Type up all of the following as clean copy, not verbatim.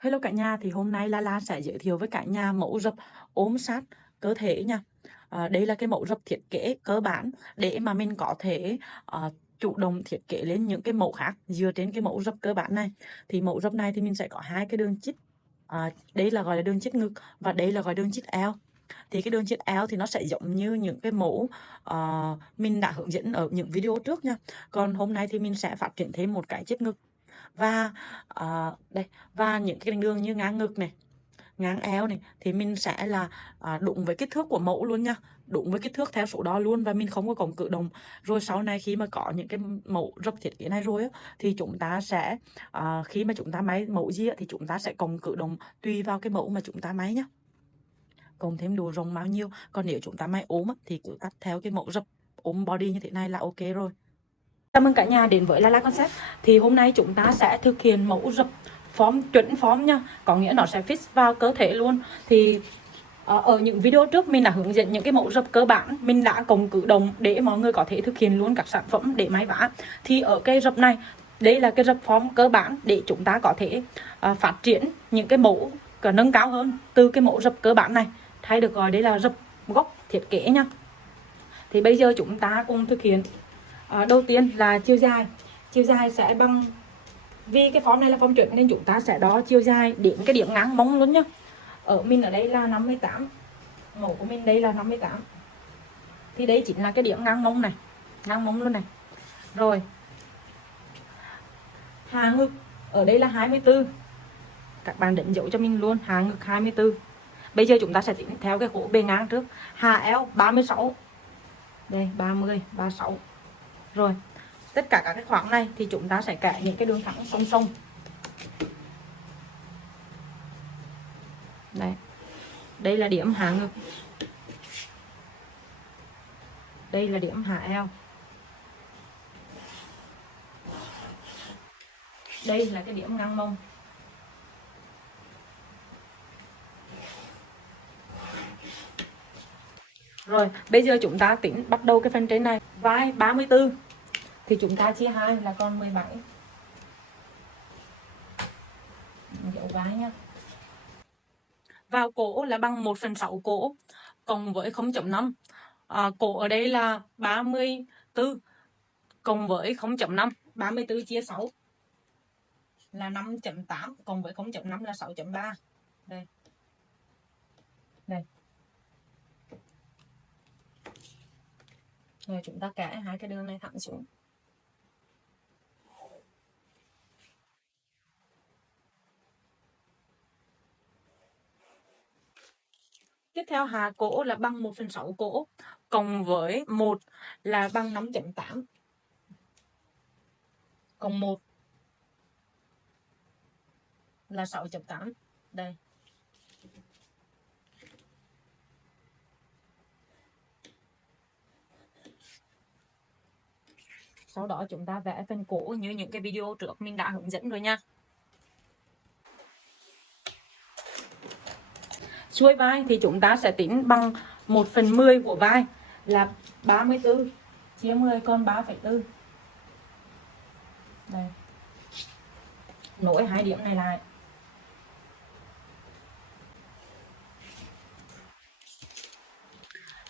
Hello cả nhà, thì hôm nay La sẽ giới thiệu với cả nhà mẫu rập ôm sát cơ thể nha. Đây là cái mẫu rập thiết kế cơ bản để mà mình có thể chủ động thiết kế lên những cái mẫu khác dựa trên cái mẫu rập cơ bản này. Thì mẫu rập này thì mình sẽ có hai cái đường chít. Đây là gọi là đường chít ngực và đây là gọi đường chít eo. Thì cái đường chít eo thì nó sẽ giống như những cái mẫu mình đã hướng dẫn ở những video trước nha. Còn hôm nay thì mình sẽ phát triển thêm một cái chít ngực và đây, và những cái đường như ngang ngực này, ngang eo này thì mình sẽ là đúng với kích thước của mẫu luôn nha, đúng với kích thước theo số đo luôn, và mình không có còn cử động. Rồi sau này khi mà có những cái mẫu rập thiết kế này rồi á, thì chúng ta sẽ khi mà chúng ta may mẫu gì á, thì chúng ta sẽ cộng cử động tùy vào cái mẫu mà chúng ta may nhá, cộng thêm độ rộng bao nhiêu. Còn nếu chúng ta may ốm á, thì cứ cắt theo cái mẫu rập ốm body như thế này là ok rồi. Chào mừng cả nhà đến với La Concept. Thì hôm nay chúng ta sẽ thực hiện mẫu rập form chuẩn form nha, có nghĩa nó sẽ fit vào cơ thể luôn. Thì ở những video trước mình đã hướng dẫn những cái mẫu rập cơ bản, mình đã cộng cử động để mọi người có thể thực hiện luôn các sản phẩm để may vá. Thì ở cái rập này, đây là cái rập form cơ bản để chúng ta có thể phát triển những cái mẫu nâng cao hơn từ cái mẫu rập cơ bản này, hay được gọi đây là rập gốc thiết kế nha. Thì bây giờ chúng ta cùng thực hiện. Đầu tiên là chiều dài sẽ bằng, vì cái form này là form chuẩn nên chúng ta sẽ đo chiều dài đến cái điểm ngang mông luôn nhá. Ở mình ở đây là 58, mẫu của mình đây là 58, thì đây chính là cái điểm ngang mông này, ngang mông luôn này. Rồi hạ ngực ở đây là 24, các bạn đánh dấu cho mình luôn, hạ ngực 24. Bây giờ chúng ta sẽ tính theo cái khổ bề ngang trước. Hạ eo 36, đây 30, 36. Rồi tất cả các cái khoảng này thì chúng ta sẽ kẻ những cái đường thẳng song song. Đây, đây là điểm hạ ngực, đây là điểm hạ eo, đây là cái điểm ngang mông. Rồi bây giờ chúng ta tính bắt đầu cái phần trên này. Vai 34 thì chúng ta chia 2 là còn 17, dấu vai nhá. Vào cổ là bằng 1/6 cổ cộng với 0.5. Cổ ở đây là 34 cộng với 0.5, 34 chia 6 là 5.8 cộng với 0.5 là 6.3. Đây. Đây. Rồi chúng ta kẻ hai cái đường này thẳng xuống. Tiếp theo hạ cổ là bằng 1/6 cổ cộng với 1 là bằng 5.8 cộng 1 là 6.8. Đây. Sau đó chúng ta vẽ phần cổ như những cái video trước mình đã hướng dẫn rồi nha. Xuôi vai thì chúng ta sẽ tính bằng 1/10 của vai là 34 chia 10 còn 3,4. Đây. Nối hai điểm này lại.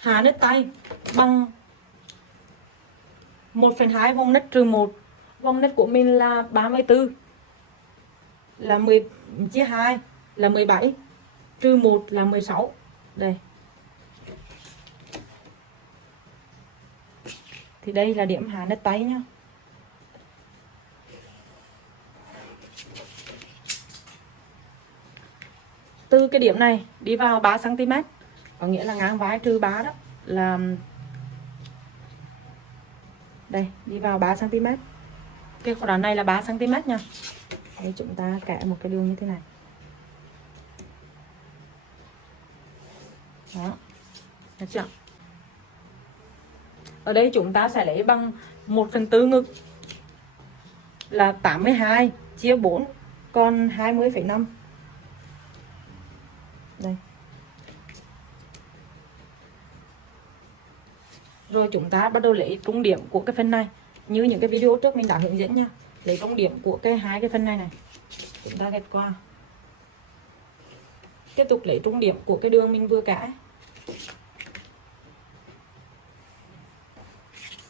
Hạ nứt tay bằng 1/2 vòng nứt trừ 1. Vòng nứt của mình là 34 là 10 chia 2 là 17 trừ 1 là 16. Đây. Thì đây là điểm hạ nứt tay nhá. Từ cái điểm này đi vào 3 cm, có nghĩa là ngang vai trừ 3 đó là đây, đi vào 3 cm. Cái đoạn này là 3 cm nha. Đây chúng ta kẻ một cái đường như thế này. Đó. Được chưa? Ở đây chúng ta sẽ lấy bằng 1/4 ngực là 82 chia 4 còn 20,5. Đây. Rồi chúng ta bắt đầu lấy trung điểm của cái phần này như những cái video trước mình đã hướng dẫn nha. Lấy trung điểm của hai cái phần này này, chúng ta gạch qua Tiếp tục lấy trung điểm của cái đường mình vừa cãi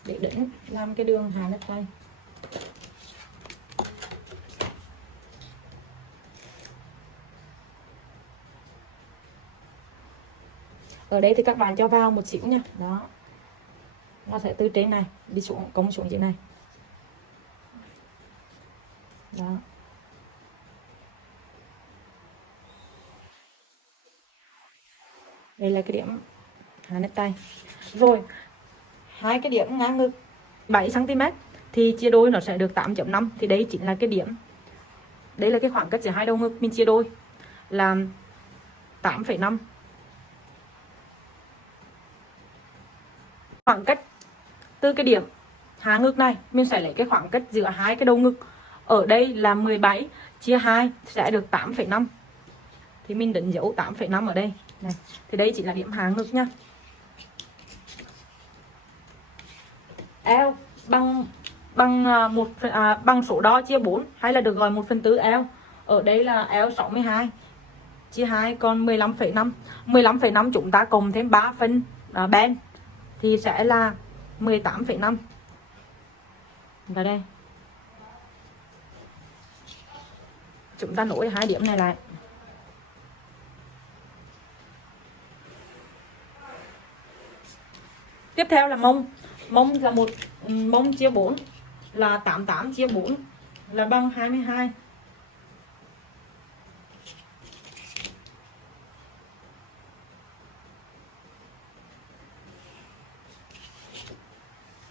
để đỉnh làm cái đường hạ nách tay. Ở đây thì các bạn cho vào một xíu nha. Đó, nó sẽ từ trên này đi xuống, cong xuống dưới này. Đó, đây là cái điểm hạ nách tay. Rồi hai cái điểm ngang ngực 7 cm thì chia đôi nó sẽ được 8.5. Thì đây chính là cái điểm, đây là cái khoảng cách giữa hai đầu ngực mình chia đôi là 8,5. Khoảng cách từ cái điểm hạ ngực này mình sẽ lấy cái khoảng cách giữa hai cái đầu ngực ở đây là 17 chia 2 sẽ được 8,5. Thì mình đánh dấu 8,5 ở đây này. Thì đây chỉ là điểm hạ ngực nha. Eo bằng bằng số đo chia 4 hay là được gọi 1/4 eo. Ở đây là eo 62 chia 2 còn 15,5. 15,5 chúng ta cộng thêm 3 phần bên thì sẽ là 18,5. Và đây chúng ta nối hai điểm này lại. Tiếp theo là mông. Mông là mông chia 4 là 88 chia 4 là bằng 22.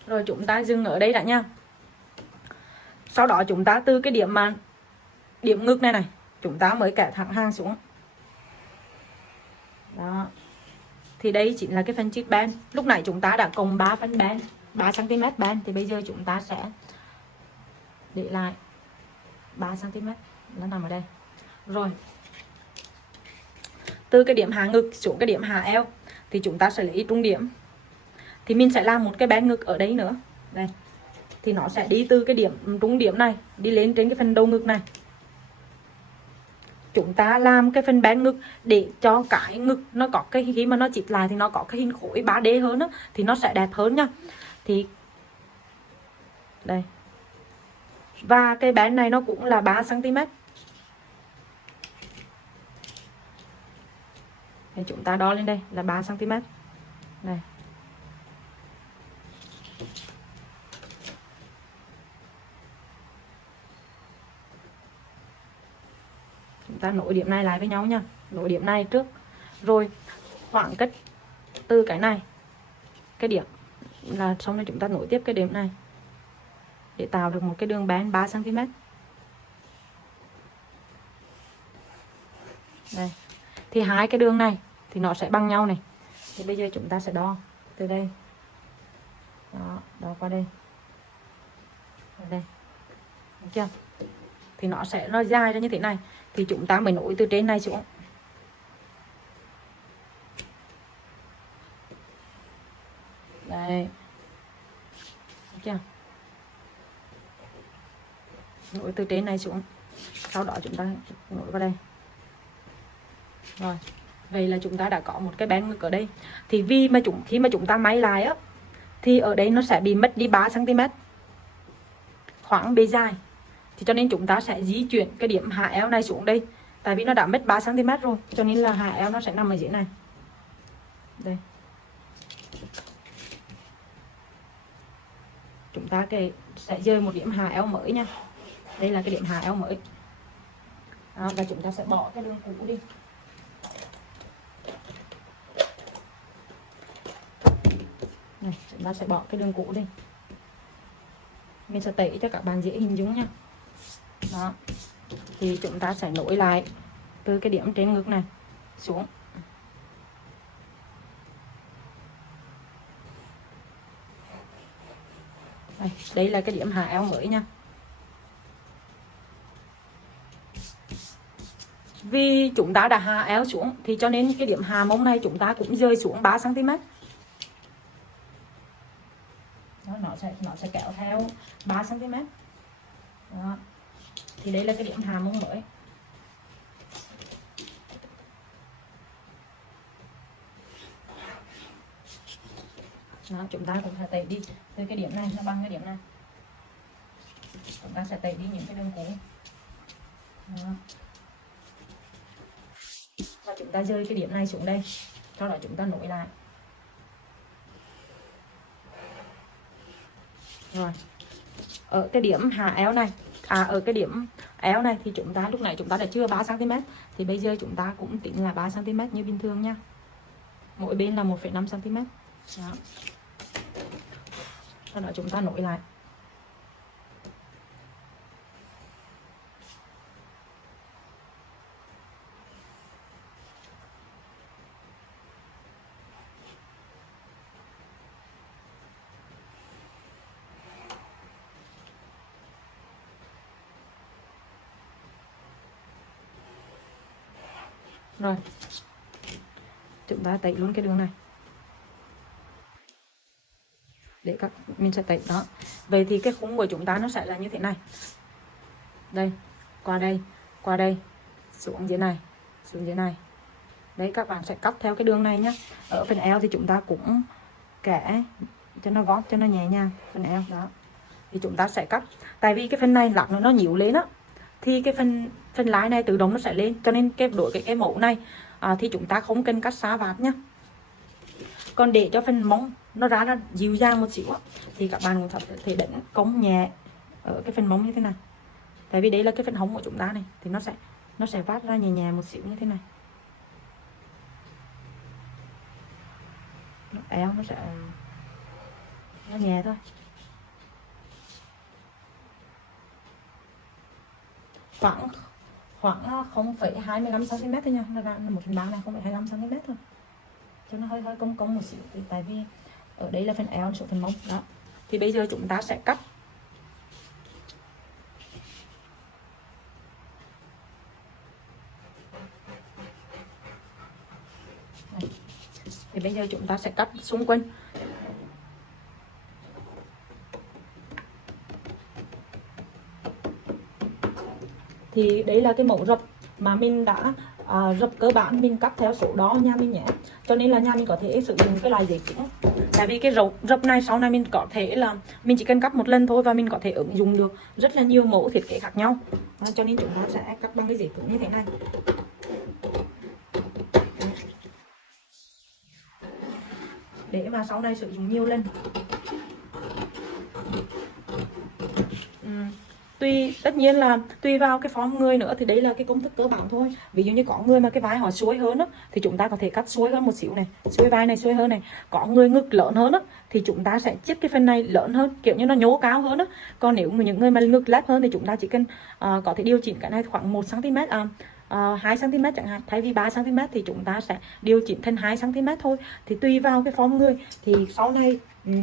Rồi chúng ta dừng ở đây đã nha. Sau đó chúng ta từ cái điểm ngực này chúng ta mới kẻ thẳng hàng xuống. Đó. Thì đây chính là cái phần chít bên. Lúc nãy chúng ta đã cộng 3 phần bên, 3 cm bên, thì bây giờ chúng ta sẽ để lại 3 cm nó nằm ở đây. Rồi từ cái điểm hạ ngực xuống cái điểm hạ eo thì chúng ta sẽ lấy trung điểm. Thì mình sẽ làm một cái bên ngực ở đây nữa. Đây. Thì nó sẽ đi từ cái điểm trung điểm này đi lên trên cái phần đầu ngực này. Chúng ta làm cái phần bên ngực để cho cái ngực nó có cái, khi mà nó chít lại thì nó có cái hình khối 3D hơn đó, thì nó sẽ đẹp hơn nha. Thì đây. Và cái bên này nó cũng là 3 cm. Thì chúng ta đo lên đây là 3 cm. Đây. Chúng ta nối điểm này lại với nhau nha. Nối điểm này trước. Rồi khoảng cách từ cái này, cái điểm là xong rồi chúng ta nối tiếp cái điểm này để tạo được một cái đường bên 3 cm. Đây. Thì hai cái đường này thì nó sẽ bằng nhau này. Thì bây giờ chúng ta sẽ đo từ đây. Đó, đo qua đây. Ở đây. Được chưa? Thì nó dài ra như thế này. Thì chúng ta mới nối từ trên này xuống. Đây. Được chưa? Nối từ trên này xuống. Sau đó chúng ta nối vào đây. Rồi. Vậy là chúng ta đã có một cái bên ngực ở đây. Thì khi mà chúng ta may lại á thì ở đây nó sẽ bị mất đi 3 cm khoảng bề dài. Thì cho nên chúng ta sẽ di chuyển cái điểm hạ eo này xuống đây. Tại vì nó đã mất 3 cm rồi, cho nên là hạ eo nó sẽ nằm ở dưới này. Đây. Chúng ta sẽ rời một điểm hạ eo mới nha. Đây là cái điểm hạ eo mới. Đó, và chúng ta sẽ bỏ cái đường cũ đi. Này, chúng ta sẽ bỏ cái đường cũ đi. Mình sẽ tẩy cho các bạn dễ hình dung nha. Đó. Thì chúng ta sẽ nối lại từ cái điểm trên ngực này xuống. Đây là cái điểm hạ eo mới nha. Vì chúng ta đã hạ eo xuống thì cho nên cái điểm hạ mông này chúng ta cũng rơi xuống 3 cm. Đó, nó sẽ kéo theo 3 cm. Đó. Thì đây là cái điểm hạ mông mới. Đó, chúng ta cũng sẽ tẩy đi từ cái điểm này nó bằng cái điểm này, chúng ta sẽ tẩy đi những cái đường cũ. Đó. Và chúng ta rơi cái điểm này xuống đây, sau đó chúng ta nối lại. Rồi ở cái điểm hạ eo này, ở cái điểm eo này thì chúng ta lúc nãy chúng ta đã chưa 3 cm, thì bây giờ chúng ta cũng tính là 3 cm như bình thường nha, mỗi bên là 1,5 cm. Đó. Sau đó chúng ta nối lại. Rồi chúng ta tẩy luôn cái đường này để mình sẽ tẩy. Đó, vậy thì cái khung của chúng ta nó sẽ là như thế này, đây qua đây xuống dưới này, xuống dưới này. Đấy, các bạn sẽ cắt theo cái đường này nhé. Ở phần eo thì chúng ta cũng kẻ cho nó gót, cho nó nhẹ nhàng phần eo. Đó thì chúng ta sẽ cắt, tại vì cái phần này lắc nó nhíu lên á, thì cái phần lái này tự động nó sẽ lên, cho nên đối cái mẫu này thì chúng ta không cần cắt xa vạt nhá. Còn để cho phần móng nó ra là dịu dàng một xíu thì các bạn cũng có thể đánh cong nhẹ ở cái phần móng như thế này, tại vì đấy là cái phần hông của chúng ta này, thì nó sẽ vát ra nhẹ nhẹ một xíu như thế này. Eo nó sẽ nó nhẹ thôi, khoảng 0,25 cm thôi nha, nó ra 1/3 này, 0,25 cm thôi, cho nó hơi cong cong một xíu, tại vì ở đây là phần eo số phần mông. Đó thì bây giờ chúng ta sẽ cắt. Đây. Thì bây giờ chúng ta sẽ cắt xung quanh. Thì đấy là cái mẫu rập mà mình đã rập cơ bản, mình cắt theo số đo nha mình nhé, cho nên là nhà mình có thể sử dụng cái loại giấy cứng, tại vì cái rập này sau này mình có thể là mình chỉ cần cắt một lần thôi và mình có thể ứng dụng được rất là nhiều mẫu thiết kế khác nhau. Cho nên chúng ta sẽ cắt bằng cái giấy cứng như thế này để mà sau này sử dụng nhiều lần. Tất nhiên là tùy vào cái form người nữa, thì đấy là cái công thức cơ bản thôi. Ví dụ như có người mà cái vai họ xuôi hơn á, thì chúng ta có thể cắt xuôi hơn một xíu này, xuôi vai này xuôi hơn này. Có người ngực lớn hơn á, thì chúng ta sẽ chiết cái phần này lớn hơn, kiểu như nó nhô cao hơn á. Còn nếu những người mà ngực lép hơn thì chúng ta chỉ cần có thể điều chỉnh cái này khoảng 1 cm 2 cm chẳng hạn, thay vì 3 cm thì chúng ta sẽ điều chỉnh thành 2 cm thôi. Thì tùy vào cái form người. Thì sau này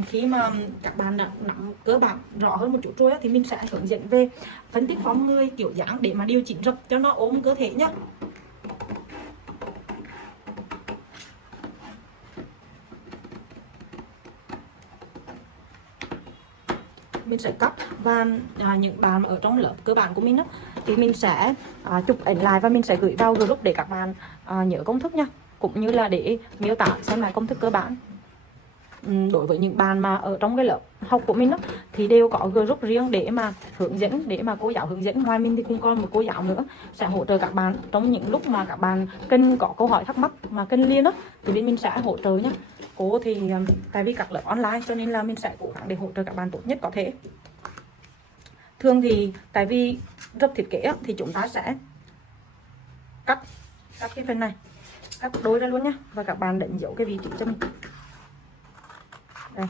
khi mà các bạn đã nắm cơ bản rõ hơn một chút rồi thì mình sẽ hướng dẫn về phân tích form người, kiểu dáng để mà điều chỉnh rập cho nó ốm cơ thể nhá. Mình sẽ cắt và những bạn ở trong lớp cơ bản của mình á, thì mình sẽ chụp ảnh lại và mình sẽ gửi vào group để các bạn nhớ công thức nha, cũng như là để miêu tả xem lại công thức cơ bản. Đối với những bạn mà ở trong cái lớp học của mình đó, thì đều có group riêng để mà hướng dẫn, để mà cô giáo hướng dẫn. Ngoài mình thì cũng còn một cô giáo nữa sẽ hỗ trợ các bạn trong những lúc mà các bạn cần có câu hỏi thắc mắc mà cần liên đó, thì bên mình sẽ hỗ trợ nhé. Cô thì tại vì các lớp online cho nên là mình sẽ cố gắng để hỗ trợ các bạn tốt nhất có thể. Thường thì tại vì rập thiết kế thì chúng ta sẽ cắt cái phần này, cắt đôi ra luôn nhé, và các bạn đánh dấu cái vị trí cho mình đây.